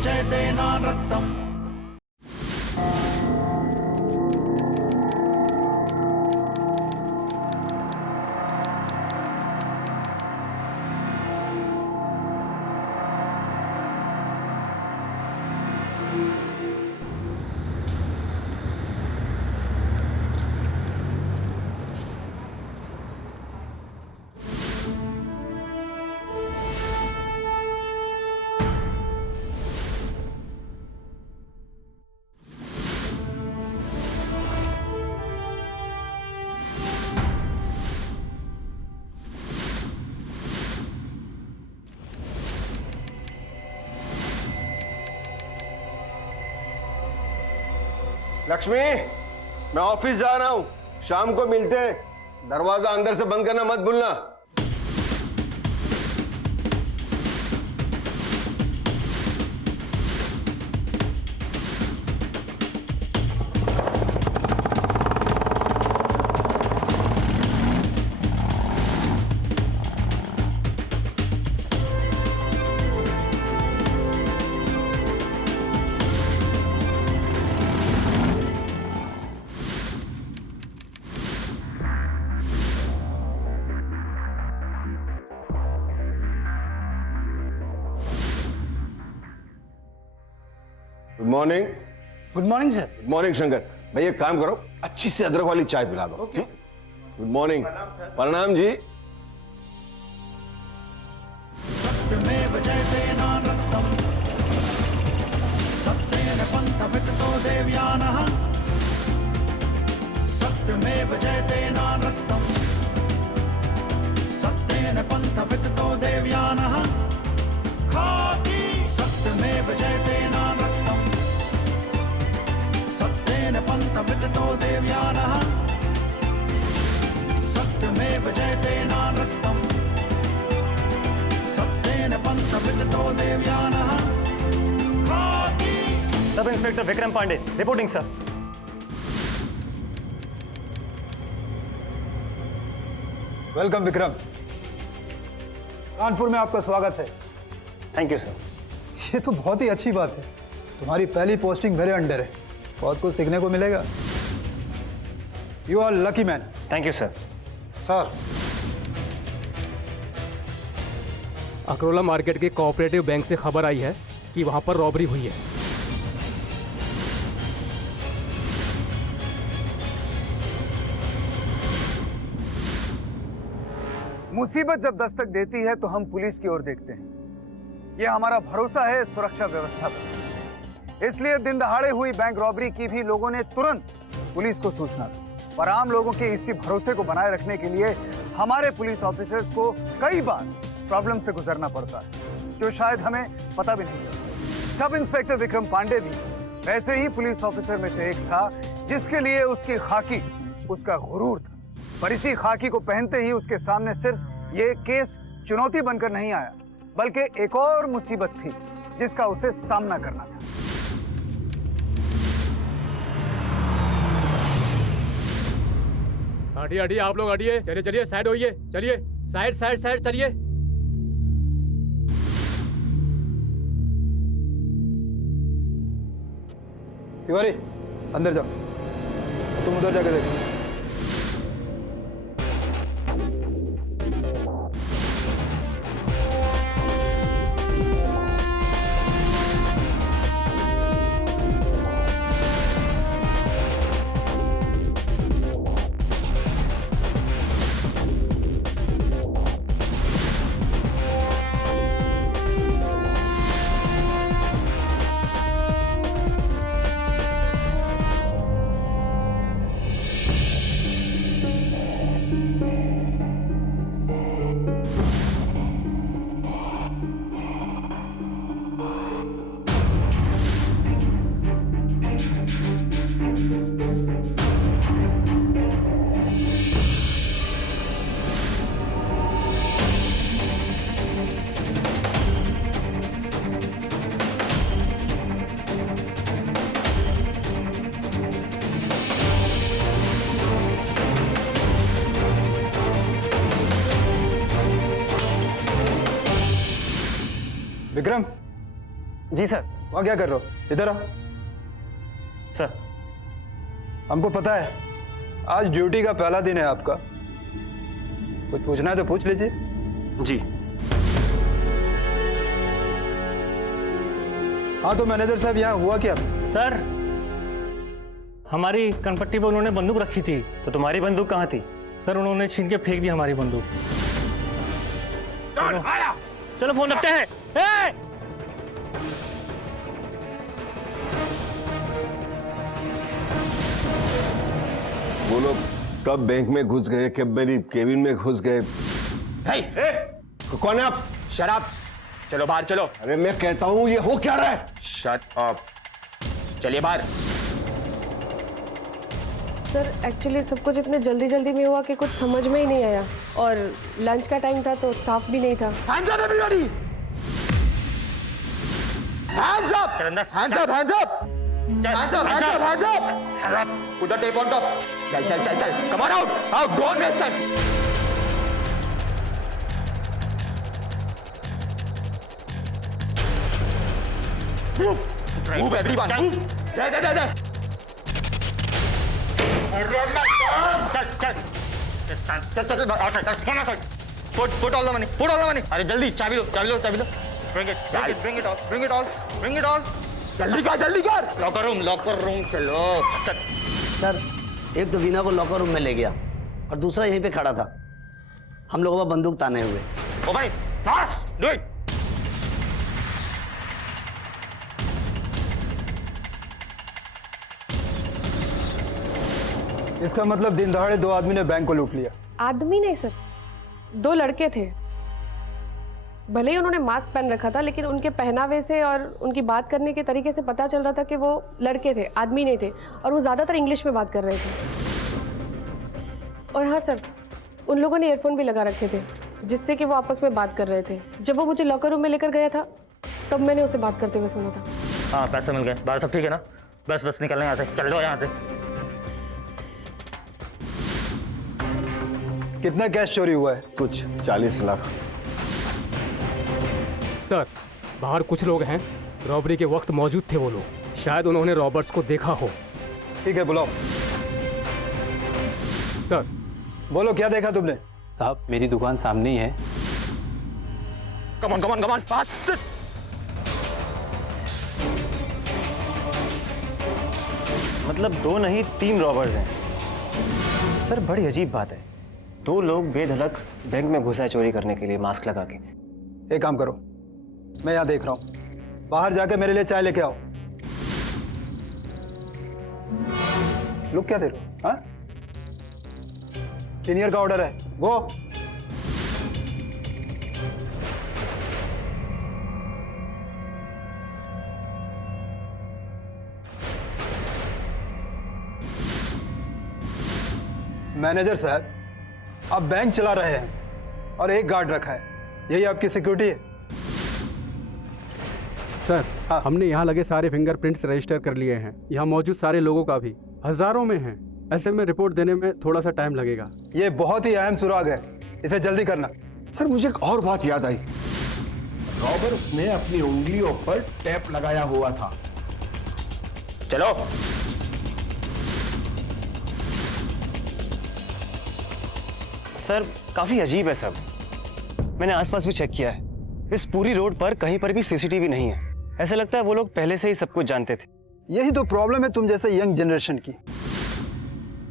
जयते नानरत्नम्। लक्ष्मी, मैं ऑफिस जा रहा हूं, शाम को मिलते हैं। दरवाजा अंदर से बंद करना मत भूलना। Good morning. Good morning sir. Good morning Shankar. भैया एक काम करो, अच्छी से अदरक वाली चाय पिला दो। ओके। Good morning. प्रणाम जी। सत्यमेव जयते नानरत्नम्। सत्येन पन्थवितो देव्यानः। सत्यमेव जयते नानरत्नम्। सत्येन पन्थवितो देव्यानः। खाकी सत्यमेव जयते नानरत्नम्। सत्येन पन्थवितो देव्यानः। सत्यमेव जयते नानरत्नम्। सत्येन पन्थवितो देव्यानः। Khakee. Sub inspector Vikram Pandey reporting sir. Welcome Vikram, Kanpur में आपका स्वागत है। Thank you sir. ये तो बहुत ही अच्छी बात है, तुम्हारी पहली पोस्टिंग मेरे अंडर है, बहुत कुछ सीखने को मिलेगा। You are lucky man. Thank you sir. Sir, Akrola market के कोऑपरेटिव बैंक से खबर आई है कि वहां पर रॉबरी हुई है। मुसीबत जब दस्तक देती है तो हम पुलिस की ओर देखते हैं। ये हमारा भरोसा है सुरक्षा व्यवस्था पर। इसलिए दिन दहाड़े हुई बैंक रॉबरी की भी लोगों ने तुरंत पुलिस को सूचना दी। पर आम लोगों के इसी भरोसे को बनाए रखने के लिए हमारे पुलिस ऑफिसर्स को कई बार प्रॉब्लम से गुजरना पड़ता है, जो शायद हमें पता भी नहीं चलता। सब इंस्पेक्टर विक्रम पांडे भी वैसे ही पुलिस ऑफिसर में से एक था, जिसके लिए उसकी खाकी उसका गुरूर था। पर इसी खाकी को पहनते ही उसके सामने सिर्फ ये केस चुनौती बनकर नहीं आया, बल्कि एक और मुसीबत थी जिसका उसे सामना करना था। हटिए हटिए, आप लोग हटिए, चलिए चलिए, साइड होइए, चलिए साइड साइड साइड चलिए। तिवारी, अंदर जाओ, तुम उधर जाके देखो। विक्रम। जी सर। वहाँ क्या कर रहे हो? इधर आओ। सर। हमको पता है आज ड्यूटी का पहला दिन है आपका, कुछ पूछना है तो पूछ लीजिए। जी। हाँ तो मैनेजर साहब यहाँ हुआ क्या? सर, हमारी कनपट्टी पे उन्होंने बंदूक रखी थी, तो तुम्हारी बंदूक कहाँ थी? सर, उन्होंने छीन के फेंक दी हमारी बंदूक। चलो फोन रखते हैं। वो लोग कब बैंक में घुस गए, कब मेरी केबिन में घुस गए? कौन है आप? शराब, चलो बाहर चलो। अरे मैं कहता हूँ ये हो क्या रहा है? शट अप, चलिए बाहर। सर एक्चुअली सब कुछ इतने जल्दी जल्दी में हुआ कि कुछ समझ में ही नहीं आया, और लंच का टाइम था तो स्टाफ भी नहीं था। Hands up everybody! Hands up! Hands up! Hands up! Hands up! Hands up! Hands up! Hands up! Put the tape on top. चल चल चल चल. Come on out! Out! Don't waste time. Move! Move everyone! Move! There! Put all the money. Put all the money. अरे जल्दी चाबी लो. Bring it all. जल्दी कर. Locker room. चलो. सर, एक तो वीना को लॉकर रूम में ले गया और दूसरा यहीं पे खड़ा था, हम लोगों पर बंदूक ताने हुए। ओ भाई, fast, do it. इसका मतलब दिन दहाड़े दो आदमी ने बैंक को लूट लिया। आदमी नहीं सर, दो लड़के थे। भले ही उन्होंने मास्क पहन रखा था, लेकिन उनके पहनावे से और उनकी बात करने के तरीके से पता चल रहा था कि वो लड़के थे, आदमी नहीं थे, और वो ज़्यादातर इंग्लिश में बात कर रहे थे। और हाँ सर, उन लोगों ने ईयरफोन भी लगा रखे थे, जिससे कि वो आपस में बात कर रहे थे। जब वो मुझे लॉकर रूम में लेकर गया था, तब मैंने उसे बात करते हुए सुना था। हाँ, पैसे मिल गए, बाहर सब ठीक है ना? बस निकलना यहाँ से, चल जाओ यहाँ से। कितना कैश चोरी हुआ है? कुछ 40 लाख। सर, बाहर कुछ लोग हैं, रॉबरी के वक्त मौजूद थे वो लोग, शायद उन्होंने रॉबर्ट्स को देखा हो। ठीक है, बुलाओ। सर। बोलो, क्या देखा तुमने? साहब, मेरी दुकान सामने ही है। Come on, fast! मतलब 2 नहीं 3 रॉबर्स हैं। सर, बड़ी अजीब बात है, 2 लोग बेधड़क बैंक में घुसा है चोरी करने के लिए मास्क लगा के। एक काम करो, मैं यहाँ देख रहा हूँ, बाहर जाके मेरे लिए चाय लेके आओ। लोग क्या दे रहे हो? हाँ, सीनियर का ऑर्डर है, गो। मैनेजर साहब, आप बैंक चला रहे हैं और एक गार्ड रखा है, यही आपकी सिक्योरिटी है? सर, हाँ। हमने यहाँ लगे सारे फिंगरप्रिंट्स रजिस्टर कर लिए हैं, यहाँ मौजूद सारे लोगों का भी, हजारों में हैं। ऐसे में रिपोर्ट देने में थोड़ा सा टाइम लगेगा। ये बहुत ही अहम सुराग है, इसे जल्दी करना। सर, मुझे एक और बात याद आई। रॉबर्ट्स ने अपनी उंगलियों पर टैप लगाया हुआ था। चलो। सर, काफी अजीब है सब। मैंने आसपास भी चेक किया है, इस पूरी रोड पर कहीं पर भी सीसीटीवी नहीं है। ऐसा लगता है वो लोग पहले से ही सब कुछ जानते थे। यही तो प्रॉब्लम है तुम जैसे यंग जनरेशन की,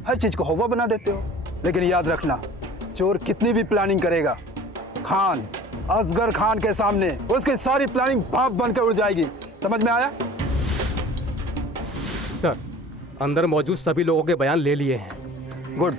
हर चीज को हवा बना देते हो। लेकिन याद रखना, चोर कितनी भी प्लानिंग करेगा, खान, असगर खान के सामने उसकी सारी प्लानिंग भाप बनकर उड़ जाएगी। समझ में आया? सर, अंदर मौजूद सभी लोगों के बयान ले लिए हैं। गुड।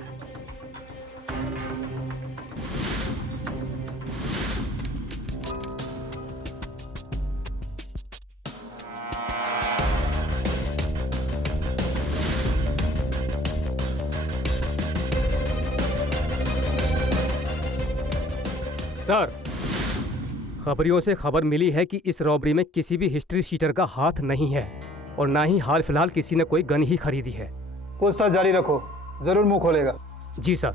सर, खबरियों से खबर मिली है कि इस रॉबरी में किसी भी हिस्ट्री शीटर का हाथ नहीं है, और ना ही हाल फिलहाल किसी ने कोई गन ही खरीदी है। पूछताछ जारी रखो, जरूर मुंह खोलेगा। जी सर।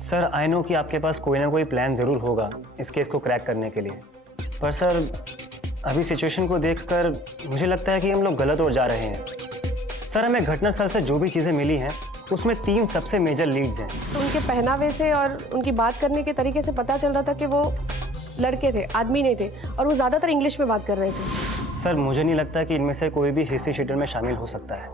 सर, आई नो कि आपके पास कोई ना कोई प्लान जरूर होगा इस केस को क्रैक करने के लिए, पर सर अभी सिचुएशन को देखकर मुझे लगता है कि हम लोग गलत ओर जा रहे हैं। सर, हमें घटनास्थल से जो भी चीज़ें मिली हैं उसमें 3 सबसे मेजर लीड्स हैं। तो उनके पहनावे से और उनकी बात करने के तरीके से पता चल रहा था कि वो लड़के थे, आदमी नहीं थे, और वो ज़्यादातर इंग्लिश में बात कर रहे थे। सर, मुझे नहीं लगता कि इनमें से कोई भी हिस्ट्री शीटर में शामिल हो सकता है,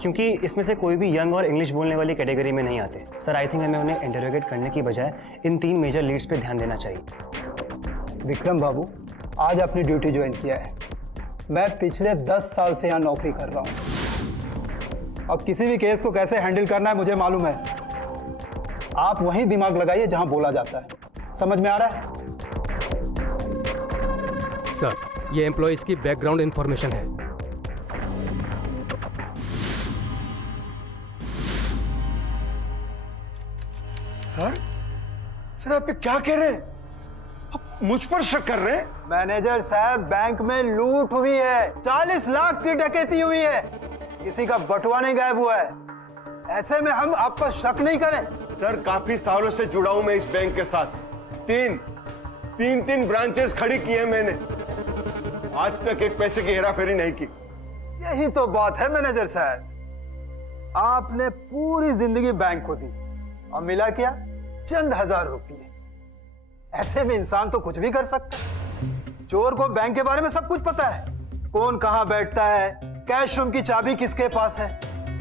क्योंकि इसमें से कोई भी यंग और इंग्लिश बोलने वाली कैटेगरी में नहीं आते। सर, आई थिंक हमें उन्हें इंटरोगेट करने की बजाय इन 3 मेजर लीड्स पे ध्यान देना चाहिए। विक्रम बाबू, आज अपनी ड्यूटी ज्वाइन किया है। मैं पिछले 10 साल से यहाँ नौकरी कर रहा हूँ। अब किसी भी केस को कैसे हैंडल करना है मुझे मालूम है। आप वहीं दिमाग लगाइए जहां बोला जाता है। समझ में आ रहा है? सर, ये एम्प्लॉयज की बैकग्राउंड इंफॉर्मेशन है। सर आप ये क्या कह रहे हैं? आप मुझ पर शक कर रहे हैं? मैनेजर साहब, बैंक में लूट हुई है। 40 लाख की डकैती हुई है। किसी का बटुआ नहीं गायब हुआ है। ऐसे में हम आप पर शक नहीं करें। सर, काफी सालों से जुड़ा हूं मैं इस बैंक के साथ। तीन ब्रांचेस खड़ी की है मैंने। आज तक एक पैसे की हेराफेरी नहीं की। यही तो बात है मैनेजर साहब। आपने पूरी जिंदगी बैंक को दी और मिला क्या? चंद हजार रुपये। ऐसे में इंसान तो कुछ भी कर सकता है। चोर को बैंक के बारे में सब कुछ पता है। कौन कहां बैठता है, कैश रूम की चाबी किसके पास है।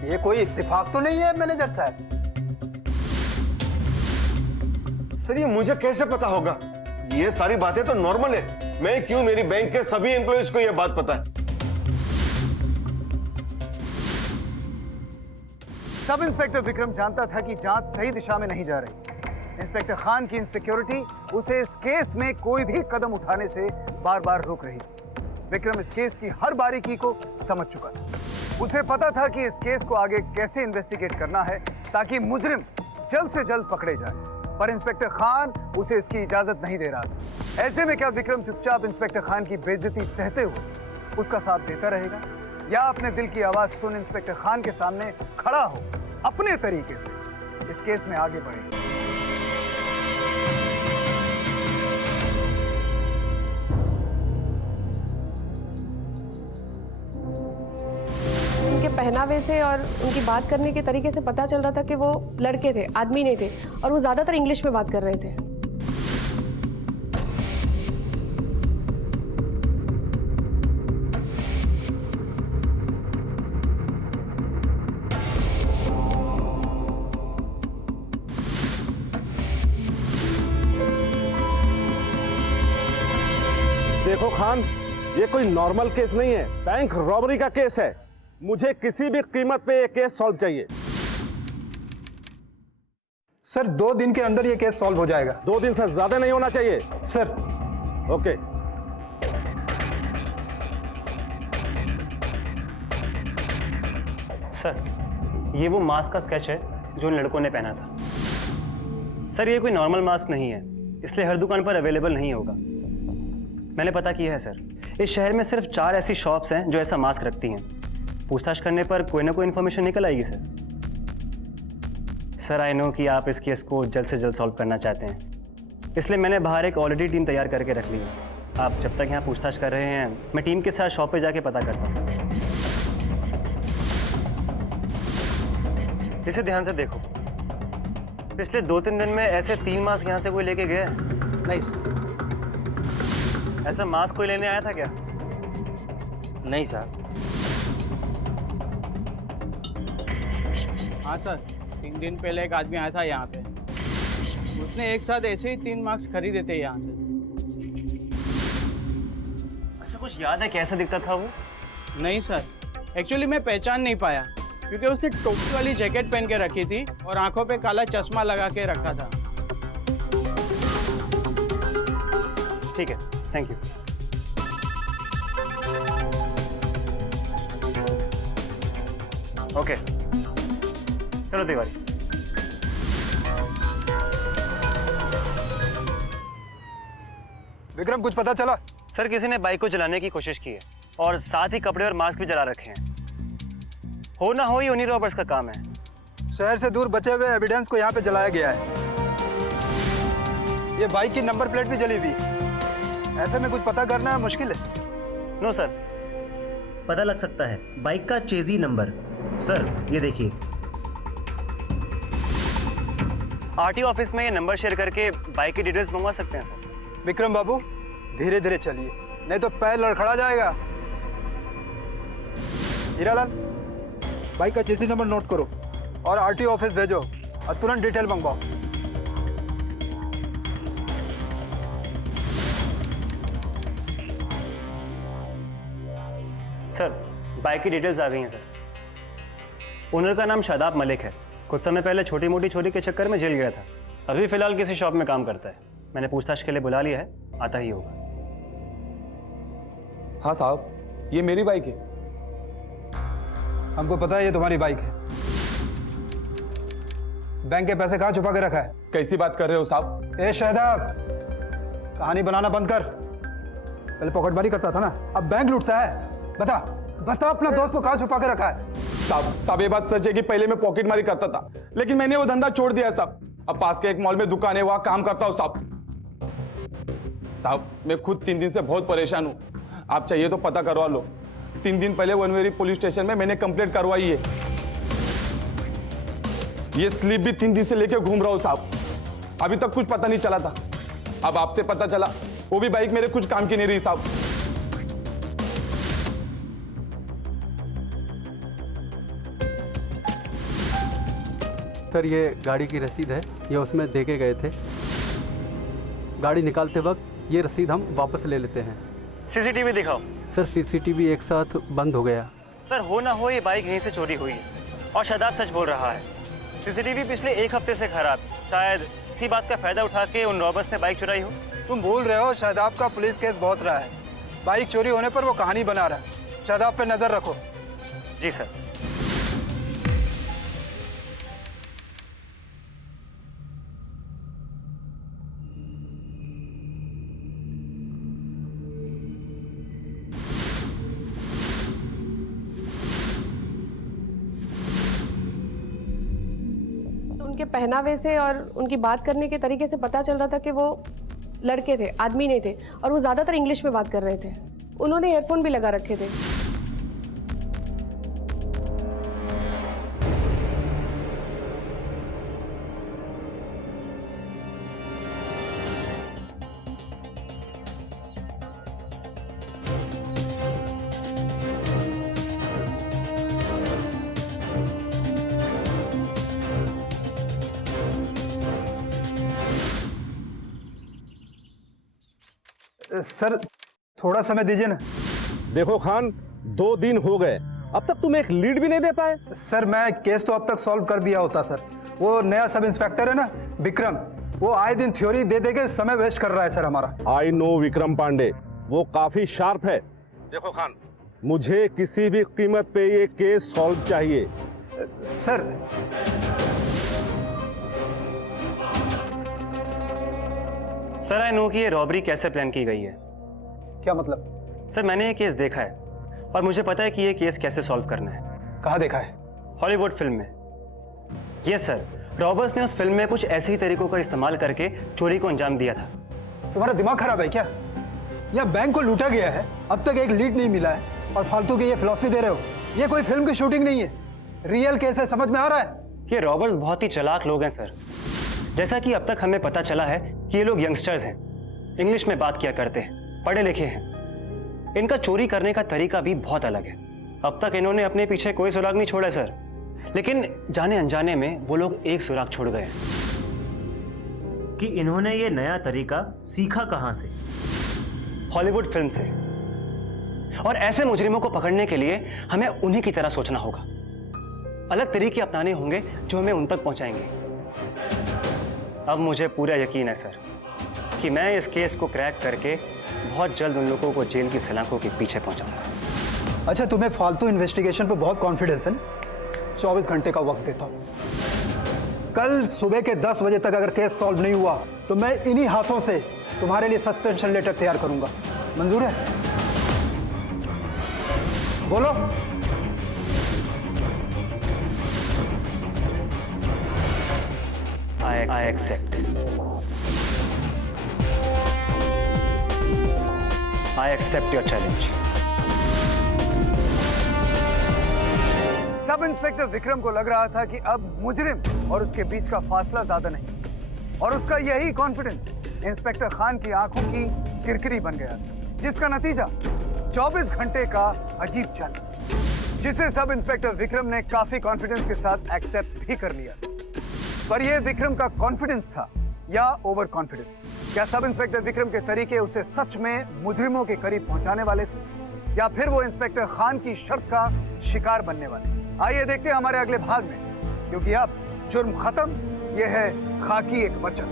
ये कोई इत्तेफाक तो नहीं है मैनेजर साहब। सर, ये मुझे कैसे पता होगा? ये सारी बातें तो नॉर्मल है। मैं क्यों, मेरी बैंक के सभी एम्प्लॉयज को यह बात पता है। सब इंस्पेक्टर विक्रम जानता था कि जांच सही दिशा में नहीं जा रही। इंस्पेक्टर खान की इनसिक्योरिटी उसे इस केस में कोई भी कदम उठाने से बार बार रोक रही थी। विक्रम इस केस की हर बारीकी को समझ चुका था। उसे पता था कि इस केस को आगे कैसे इन्वेस्टिगेट करना है ताकि मुजरिम जल्द से जल्द पकड़े जाए, पर इंस्पेक्टर खान उसे इसकी इजाजत नहीं दे रहा था। ऐसे में क्या विक्रम चुपचाप इंस्पेक्टर खान की बेइज्जती सहते हुए उसका साथ देता रहेगा, या अपने दिल की आवाज सुन इंस्पेक्टर खान के सामने खड़ा हो अपने तरीके से इस केस में आगे बढ़ेगा? उनके पहनावे से और उनकी बात करने के तरीके से पता चल रहा था कि वो लड़के थे, आदमी नहीं थे, और वो ज़्यादातर इंग्लिश में बात कर रहे थे। देखो खान, ये कोई नॉर्मल केस नहीं है, बैंक रॉबरी का केस है। मुझे किसी भी कीमत पे ये केस सॉल्व चाहिए। सर, 2 दिन के अंदर ये केस सॉल्व हो जाएगा। 2 दिन से ज्यादा नहीं होना चाहिए। Sir, okay. सर, ये वो मास्क का स्केच है जो उन लड़कों ने पहना था। सर, ये कोई नॉर्मल मास्क नहीं है, इसलिए हर दुकान पर अवेलेबल नहीं होगा। मैंने पता किया है सर, इस शहर में सिर्फ 4 ऐसी शॉप्स हैं जो ऐसा मास्क रखती हैं। पूछताछ करने पर कोई ना कोई इन्फॉर्मेशन निकल आएगी सर। सर, आई नो कि आप इस केस को जल्द से जल्द सॉल्व करना चाहते हैं, इसलिए मैंने बाहर एक ऑलरेडी टीम तैयार करके रख ली है। आप जब तक यहाँ पूछताछ कर रहे हैं, मैं टीम के साथ शॉप पे जाके पता करता हूँ। इसे ध्यान से देखो। पिछले 2-3 दिन में ऐसे 3 मास्क यहाँ से कोई लेके गया? नहीं सर। ऐसा मास्क कोई लेने आया था क्या? नहीं सर। हाँ सर, 3 दिन पहले एक आदमी आया था यहाँ पे। उसने एक साथ ऐसे ही 3 मास्क खरीदे थे यहाँ से। अच्छा, कुछ याद है कैसा दिखता था वो? नहीं सर, एक्चुअली मैं पहचान नहीं पाया क्योंकि उसने टोपी वाली जैकेट पहन के रखी थी और आंखों पे काला चश्मा लगा के रखा था। ठीक है, थैंक यू। ओके, चलो तिवारी। विक्रम, कुछ पता चला? सर, किसी ने बाइक को जलाने की कोशिश की है और साथ ही कपड़े और मास्क भी जला रखे हैं। हो ना हो, ये उन्हीं रॉबर्स का काम है। शहर से दूर बचे हुए एविडेंस को यहाँ पे जलाया गया है। ये बाइक की नंबर प्लेट भी जली हुई। ऐसे में कुछ पता करना मुश्किल है। No sir. पता लग सकता है बाइक का चेजी नंबर। सर ये देखिए। आरटीओ ऑफिस में ये नंबर शेयर करके बाइक की डिटेल्स मंगवा सकते हैं सर। विक्रम बाबू धीरे धीरे चलिए, नहीं तो पैर लड़खड़ा जाएगा। हीरालाल, बाइक का चेसी नंबर नोट करो और आरटीओ ऑफिस भेजो और तुरंत डिटेल मंगवाओ। सर बाइक की डिटेल्स आ गई हैं सर। ओनर का नाम शादाब मलिक है। कुछ समय पहले छोटी मोटी चोरी के चक्कर में जेल गया था। अभी फिलहाल किसी शॉप में काम करता है। मैंने पूछताछ के लिए बुला लिया है, आता ही होगा। हाँ साहब, ये मेरी बाइक है। हमको पता है ये तुम्हारी बाइक है। बैंक के पैसे कहाँ छुपा के रखा है? कैसी बात कर रहे हो साहब? ए शादाब, कहानी बनाना बंद कर। पहले पॉकेटमारी करता था ना, अब बैंक लूटता है। बता बता अपना दोस्त को कहाँ छुपा के रखा है? साहब ये बात सच है कि पहले मैं पॉकेटमारी करता था, लेकिन मैंने वो धंधा छोड़ दिया साहब। अब पास के एक मॉल में दुकान है, वहां काम करता हूँ साहब। मैं खुद 3 दिन से बहुत परेशान हूँ। आप चाहिए तो पता करवा लो। 3 दिन पहले वनवेरी पुलिस स्टेशन में मैंने कंप्लेंट करवाई है। ये स्लिप भी 3 दिन से लेके घूम रहा हूँ साहब। अभी तक कुछ पता नहीं चला था। अब आपसे पता चला, वो भी बाइक मेरे कुछ काम की नहीं रही साहब। सर ये गाड़ी की रसीद है, ये उसमें दे के गए थे। गाड़ी निकालते वक्त ये रसीद हम वापस ले लेते हैं। सीसीटीवी दिखाओ। सर सीसीटीवी एक साथ बंद हो गया। सर हो ना हो ये बाइक यहीं से चोरी हुई है और शादाब सच बोल रहा है। सीसीटीवी पिछले 1 हफ्ते से खराब। शायद इसी बात का फायदा उठा के उन रॉबर्स ने बाइक चुराई हो। तुम भूल रहे हो, शादाब का पुलिस केस बहुत रहा है। बाइक चोरी होने पर वो कहानी बना रहा है। शादाब पे नजर रखो। जी सर। उनके पहनावे से और उनकी बात करने के तरीके से पता चल रहा था कि वो लड़के थे, आदमी नहीं थे, और वो ज़्यादातर इंग्लिश में बात कर रहे थे। उन्होंने ईयरफोन भी लगा रखे थे। सर थोड़ा समय दीजिए ना। देखो खान, 2 दिन हो गए, अब तक तुम एक लीड भी नहीं दे पाए। सर मैं केस तो अब तक सॉल्व कर दिया होता सर। वो नया सब इंस्पेक्टर है ना विक्रम, वो आए दिन थ्योरी दे दे के समय वेस्ट कर रहा है सर हमारा। आई नो विक्रम पांडे, वो काफी शार्प है। देखो खान, मुझे किसी भी कीमत पे ये केस सॉल्व चाहिए। सर सर आई नो कि ये रॉबरी कैसे प्लान की गई है। क्या मतलब? सर मैंने ये केस देखा है और मुझे पता है कि ये केस कैसे सॉल्व करना है। कहाँ देखा है? हॉलीवुड फिल्म में। यस सर, रॉबर्स ने उस फिल्म में कुछ ऐसे ही तरीकों का इस्तेमाल करके चोरी को अंजाम दिया था। तुम्हारा दिमाग खराब है क्या? या बैंक को लूटा गया है, अब तक एक लीड नहीं मिला है और फालतू की ये फिलॉसफी दे रहे हो। ये कोई फिल्म की शूटिंग नहीं है, रियल केस है। समझ में आ रहा है? ये रॉबर्स बहुत ही चालाक लोग हैं सर। जैसा कि अब तक हमें पता चला है कि ये लोग यंगस्टर्स हैं, इंग्लिश में बात किया करते हैं, पढ़े लिखे हैं। इनका चोरी करने का तरीका भी बहुत अलग है। अब तक इन्होंने अपने पीछे कोई सुराग नहीं छोड़ा सर, लेकिन जाने अनजाने में वो लोग एक सुराग छोड़ गए। कि इन्होंने ये नया तरीका सीखा कहां से? हॉलीवुड फिल्म से। और ऐसे मुजरिमों को पकड़ने के लिए हमें उन्हीं की तरह सोचना होगा। अलग तरीके अपनाने होंगे जो हमें उन तक पहुंचाएंगे। अब मुझे पूरा यकीन है सर कि मैं इस केस को क्रैक करके बहुत जल्द उन लोगों को जेल की सलाखों के पीछे पहुंचाऊंगा। अच्छा, तुम्हें फालतू इन्वेस्टिगेशन पे बहुत कॉन्फिडेंस है ना? 24 घंटे का वक्त देता हूं। कल सुबह के 10 बजे तक अगर केस सॉल्व नहीं हुआ तो मैं इन्हीं हाथों से तुम्हारे लिए सस्पेंशन लेटर तैयार करूंगा। मंजूर है? बोलो। I accept. I accept your challenge. सब इंस्पेक्टर विक्रम को लग रहा था कि अब मुजरिम और उसके बीच का फासला ज्यादा नहीं, और उसका यही कॉन्फिडेंस इंस्पेक्टर खान की आंखों की किरकिरी बन गया था, जिसका नतीजा 24 घंटे का अजीब जंग, जिसे सब इंस्पेक्टर विक्रम ने काफी कॉन्फिडेंस के साथ एक्सेप्ट भी कर लिया। पर यह विक्रम का कॉन्फिडेंस था या ओवर कॉन्फिडेंस? क्या सब इंस्पेक्टर विक्रम के तरीके उसे सच में मुजरिमों के करीब पहुंचाने वाले थे, या फिर वो इंस्पेक्टर खान की शर्त का शिकार बनने वाले? आइए देखते हैं हमारे अगले भाग में, क्योंकि अब जुर्म खत्म, यह है खाकी एक वचन।